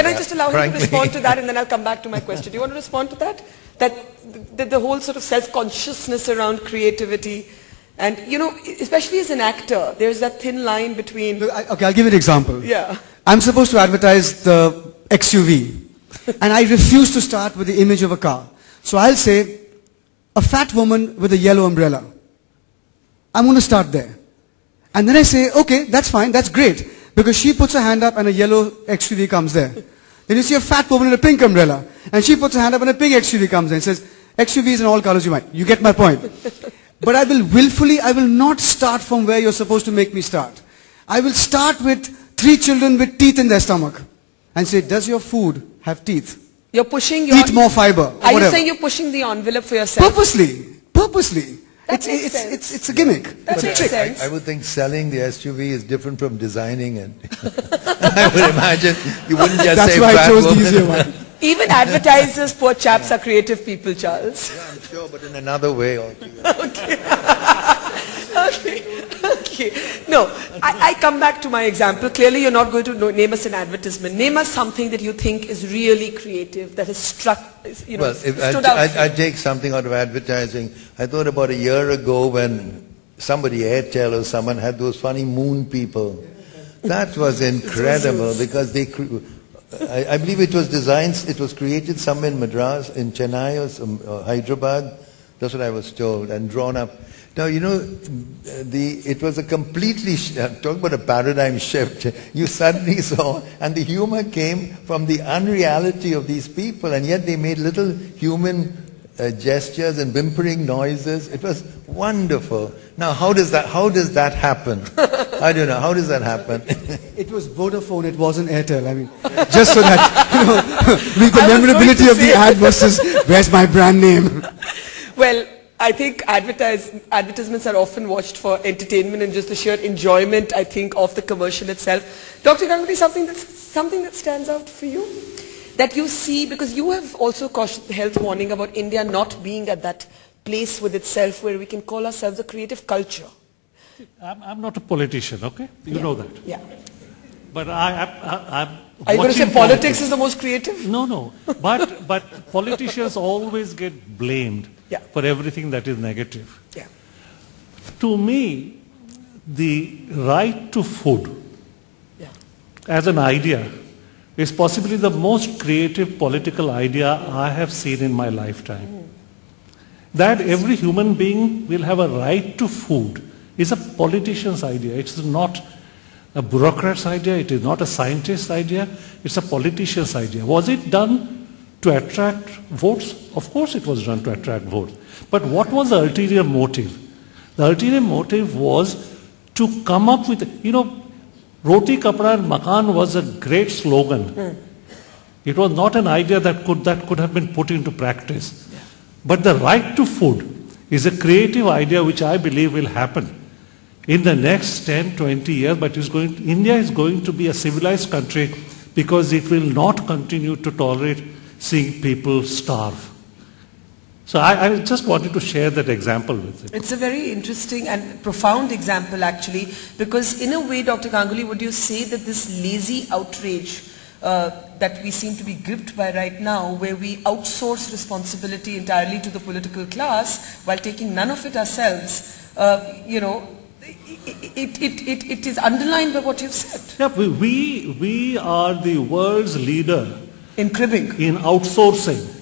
Can I just allow him to respond to that, and then I'll come back to my question. Do you want to respond to that? That the whole sort of self-consciousness around creativity, and you know, especially as an actor, there's that thin line between... Okay, I'll give you an example. Yeah. I'm supposed to advertise the XUV, and I refuse to start with the image of a car. So I'll say, a fat woman with a yellow umbrella. I'm going to start there. And then I say, okay, that's fine, that's great. Because she puts her hand up and a yellow XUV comes there. Then you see a fat woman in a pink umbrella. And she puts her hand up and a pink XUV comes there and says, XUVs in all colors you might. You get my point. But I will not start from where you're supposed to make me start. I will start with 3 children with teeth in their stomach. And say, does your food have teeth? You're pushing your... Eat more fiber. Are you saying you're pushing the envelope for yourself? Purposely. It's a gimmick. That makes sense. I would think selling the SUV is different from designing it. I would imagine you wouldn't just That's say why I chose woman. the easier one. Even advertisers, poor chaps, are creative people, Charles. Yeah, I'm sure, but in another way altogether. Okay. No, I come back to my example. Clearly you're not going to name us an advertisement. Name us something that you think is really creative, that has struck, you know, Well, stood out. I take something out of advertising. I thought about a year ago when somebody, Airtel or someone, had those funny moon people. That was incredible because they... I believe it was designed, it was created somewhere in Madras, in Chennai or Hyderabad. That's what I was told, and drawn up. Now, you know, it was a completely, talk about a paradigm shift. You suddenly saw, and the humor came from the unreality of these people, and yet they made little human gestures and whimpering noises. It was wonderful. Now, how does that happen? I don't know. How does that happen? It was Vodafone, it wasn't Airtel. I mean, just so that, you know, with the memorability of the ad versus, where's my brand name? Well, I think advertisements are often watched for entertainment and just the sheer enjoyment, I think, of the commercial itself. Dr. Ganguly, something that stands out for you? That you see, because you have also cautioned the health warning about India not being at that place with itself where we can call ourselves a creative culture. I'm not a politician, okay? You know that. Yeah. But I'm Are you going to say politics is the most creative? No. But politicians always get blamed for everything that is negative. Yeah. To me, the right to food as an idea is possibly the most creative political idea I have seen in my lifetime. That every human being will have a right to food is a politician's idea. It's not a bureaucrat's idea, it is not a scientist's idea, it's a politician's idea. Was it done to attract votes? Of course it was done to attract votes. But what was the ulterior motive? The ulterior motive was to come up with, you know, Roti, Kapda and Makan was a great slogan. It was not an idea that could have been put into practice. But the right to food is a creative idea which I believe will happen in the next 10, 20 years, but India is going to be a civilized country because it will not continue to tolerate seeing people starve. So I just wanted to share that example with you. It's a very interesting and profound example actually, because in a way, Dr. Ganguly, would you say that this lazy outrage that we seem to be gripped by right now, where we outsource responsibility entirely to the political class while taking none of it ourselves, you know, it is underlined by what you've said. Yeah, we are the world's leader in cribbing, in outsourcing.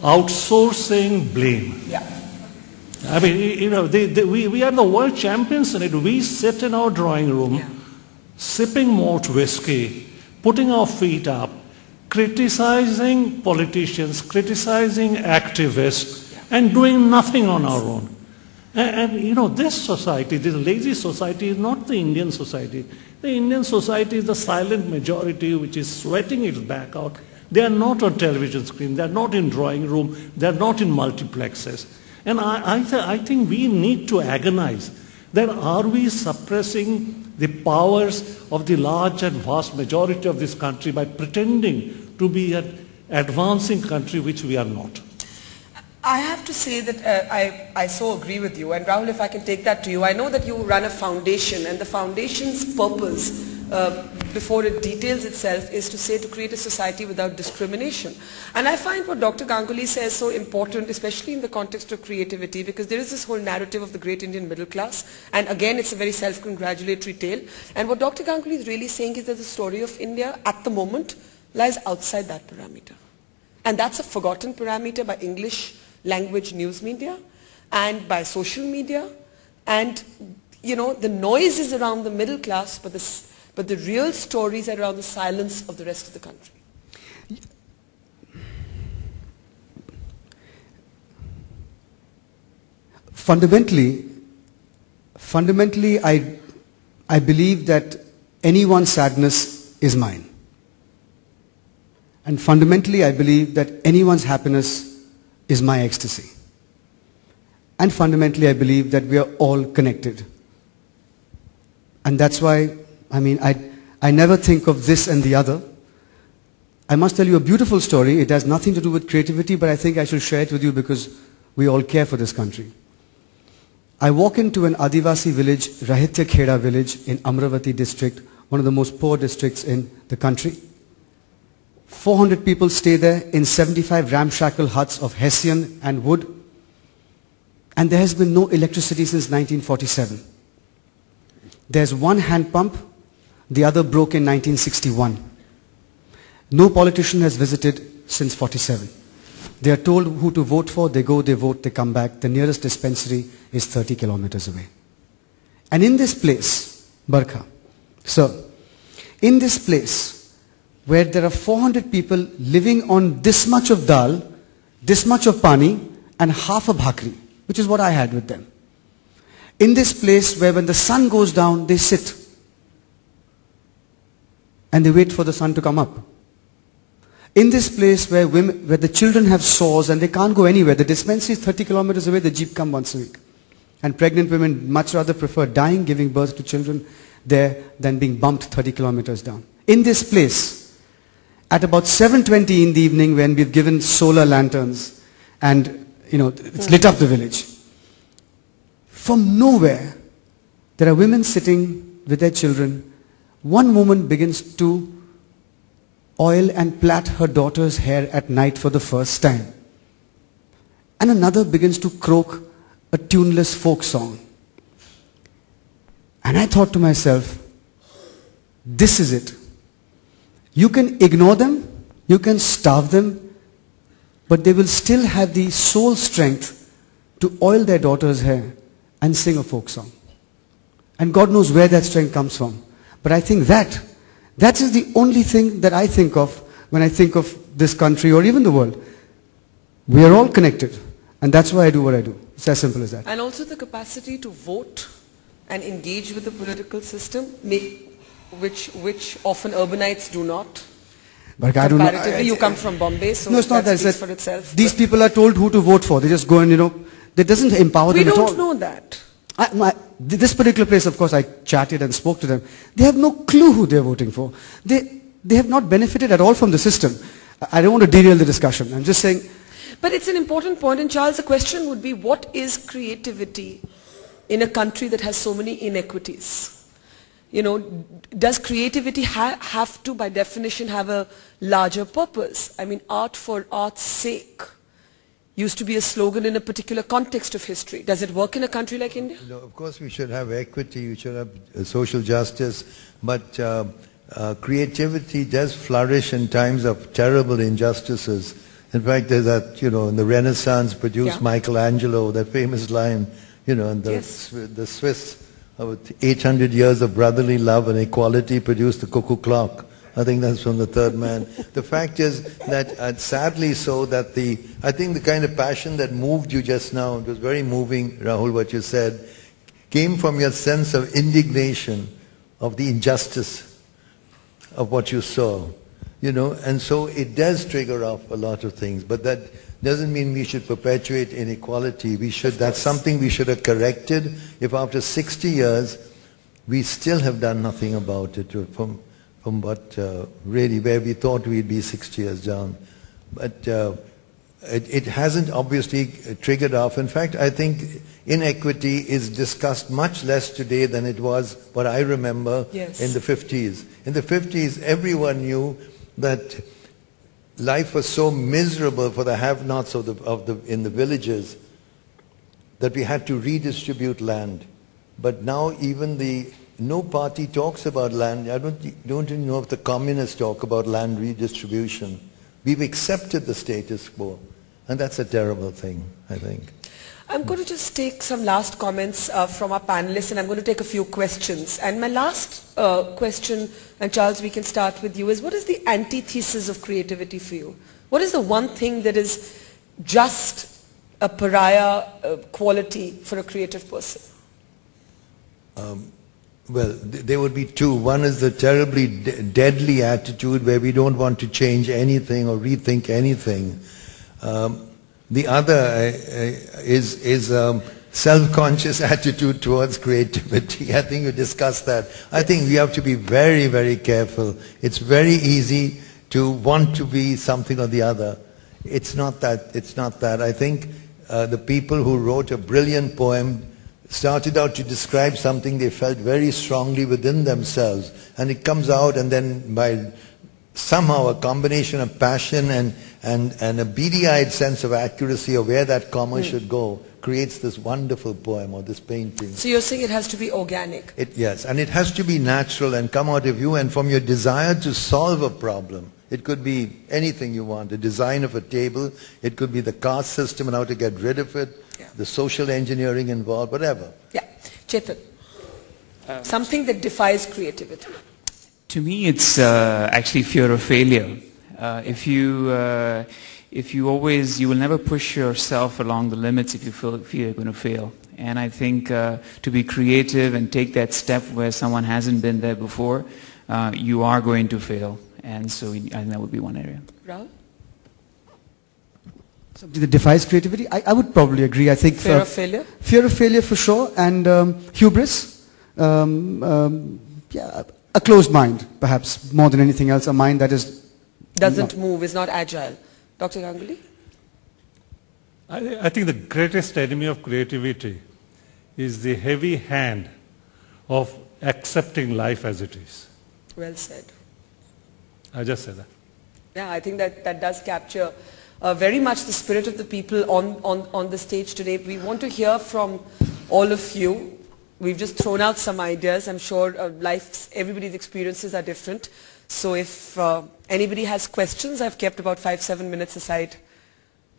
Outsourcing blame. Yeah. I mean, you know, we are the world champions in it. We sit in our drawing room, sipping malt whiskey, putting our feet up, criticizing politicians, criticizing activists, and doing nothing on our own. And you know, this society, this lazy society, is not the Indian society. The Indian society is the silent majority which is sweating its back out. They are not on television screen, they are not in drawing room, they are not in multiplexes. And I think we need to agonize that are we suppressing the powers of the large and vast majority of this country by pretending to be an advancing country which we are not. I have to say that I so agree with you, and Rahul, if I can take that to you, I know that you run a foundation, and the foundation's purpose before it details itself, is to say to create a society without discrimination. And I find what Dr. Ganguly says so important, especially in the context of creativity, because there is this whole narrative of the great Indian middle class, and again it's a very self-congratulatory tale. And what Dr. Ganguly is really saying is that the story of India at the moment lies outside that parameter. And that's a forgotten parameter by English language news media and by social media. And, you know, the noise is around the middle class, but the real stories are around the silence of the rest of the country. Fundamentally, I believe that anyone's sadness is mine. And fundamentally, I believe that anyone's happiness is my ecstasy. And fundamentally, I believe that we are all connected. And that's why, I mean, I never think of this and the other. I must tell you a beautiful story. It has nothing to do with creativity, but I think I should share it with you because we all care for this country. I walk into an Adivasi village, Rahitya Kheda village in Amravati district, one of the most poor districts in the country. 400 people stay there in 75 ramshackle huts of hessian and wood. And there has been no electricity since 1947. There's one hand pump, the other broke in 1961. No politician has visited since 47. They are told who to vote for, they go, they vote, they come back. The nearest dispensary is 30 kilometers away. And in this place, Barkha, sir, in this place, where there are 400 people living on this much of dal, this much of pani, and half a bhakri, which is what I had with them. In this place where when the sun goes down, they sit. And they wait for the sun to come up. In this place where the children have sores and they can't go anywhere, the dispensary is 30 kilometers away, the jeep comes once a week. And pregnant women much rather prefer dying, giving birth to children there than being bumped 30 kilometers down. In this place, at about 7:20 in the evening when we've given solar lanterns and, you know, it's lit up the village, from nowhere, there are women sitting with their children. One woman begins to oil and plait her daughter's hair at night for the first time. And another begins to croak a tuneless folk song. And I thought to myself, this is it. You can ignore them, you can starve them, but they will still have the soul strength to oil their daughter's hair and sing a folk song. And God knows where that strength comes from. But I think that is the only thing that I think of when I think of this country or even the world. We are all connected. And that's why I do what I do. It's as simple as that. And also the capacity to vote and engage with the political system, which often urbanites do not. But I don't know. Comparatively, you come from Bombay, so no, it's not that that. speaks for itself. These people are told who to vote for. They just go and, you know, that doesn't empower them at all. We don't know that. This particular place, of course, I chatted and spoke to them. They have no clue who they're voting for. They have not benefited at all from the system. I don't want to derail the discussion. I'm just saying. But it's an important point, and Charles, the question would be, what is creativity in a country that has so many inequities? You know, does creativity have to, by definition, have a larger purpose? I mean, art for art's sake used to be a slogan in a particular context of history. Does it work in a country like India? No, of course we should have equity, we should have social justice, but creativity does flourish in times of terrible injustices. In fact, there's that, you know, in the Renaissance produced Michelangelo, that famous line, you know, and the Swiss, 800 years of brotherly love and equality produced the cuckoo clock. I think that's from the third man. The fact is that, sadly so, that I think the kind of passion that moved you just now, it was very moving, Rahul, what you said, came from your sense of indignation of the injustice of what you saw. You know, and so it does trigger off a lot of things, but that doesn't mean we should perpetuate inequality. That's something we should have corrected. If after 60 years we still have done nothing about it, from what really where we thought we'd be 60 years down. But it hasn't obviously triggered off. In fact, I think inequity is discussed much less today than it was, what I remember, in the 50s. In the 50s, everyone knew that life was so miserable for the have-nots in the villages that we had to redistribute land. But now even no party talks about land. I don't even know if the communists talk about land redistribution. We've accepted the status quo, and that's a terrible thing, I think. I'm going to just take some last comments from our panelists, and I'm going to take a few questions. And my last question, and Charles, we can start with you, is what is the antithesis of creativity for you? What is the one thing that is just a pariah quality for a creative person? Well, there would be two. One is the terribly deadly attitude where we don't want to change anything or rethink anything. The other is self-conscious attitude towards creativity. I think you discussed that. I think we have to be very, very careful. It's very easy to want to be something or the other. It's not that. It's not that. I think the people who wrote a brilliant poem started out to describe something they felt very strongly within themselves, and it comes out, and then by somehow a combination of passion and a beady-eyed sense of accuracy of where that comma should go creates this wonderful poem or this painting. So you're saying it has to be organic? Yes, and it has to be natural and come out of you and from your desire to solve a problem. It could be anything you want, the design of a table, it could be the caste system and how to get rid of it, the social engineering involved, whatever. Yeah. Chetan, something that defies creativity. To me, it's actually fear of failure. If you always, you will never push yourself along the limits if you feel you're going to fail. And I think to be creative and take that step where someone hasn't been there before, you are going to fail. And so I think that would be one area. Rahul? Something that defies creativity? I would probably agree. I think fear of failure? Fear of failure for sure, and hubris. Yeah, a closed mind, perhaps, more than anything else. A mind that is... Doesn't move, is not agile. Dr. Ganguly? I think the greatest enemy of creativity is the heavy hand of accepting life as it is. Well said. I just said that. Yeah, I think that does capture very much the spirit of the people on the stage today. We want to hear from all of you. We've just thrown out some ideas. I'm sure everybody's experiences are different. So if anybody has questions, I've kept about 5-7 minutes aside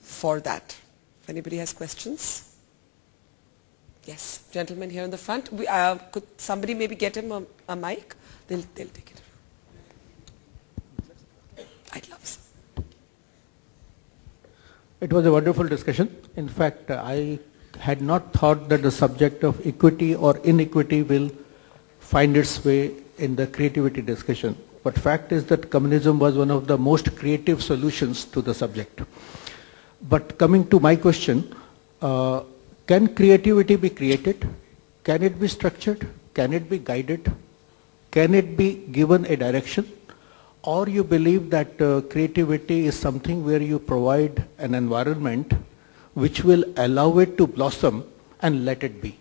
for that. If anybody has questions? Yes, gentleman here in the front. Could somebody maybe get him a mic? They'll take it. I'd love some. It was a wonderful discussion. In fact, I had not thought that the subject of equity or inequity will find its way in the creativity discussion. But fact is that communism was one of the most creative solutions to the subject. But coming to my question, can creativity be created? Can it be structured? Can it be guided? Can it be given a direction? Or you believe that creativity is something where you provide an environment which will allow it to blossom and let it be?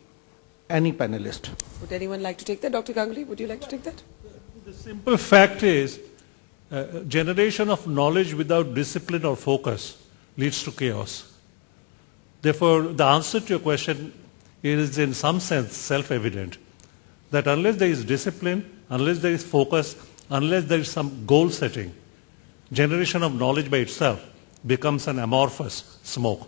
Any panelist? Would anyone like to take that? Dr. Ganguly, would you like to take that? The simple fact is, generation of knowledge without discipline or focus leads to chaos. Therefore, the answer to your question is in some sense self-evident, that unless there is discipline, unless there is focus, unless there is some goal setting, generation of knowledge by itself becomes an amorphous smoke.